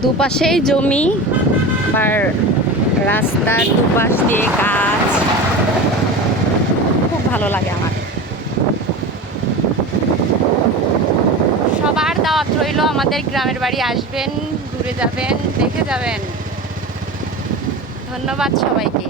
দুপাশেই জমি, আর রাস্তার দুপাশ দিয়ে গাছ, খুব ভালো লাগে আমার। সবার দাওয়াত রইল, আমাদের গ্রামের বাড়ি আসবেন, ঘুরে যাবেন, দেখে যাবেন। ধন্যবাদ সবাইকে।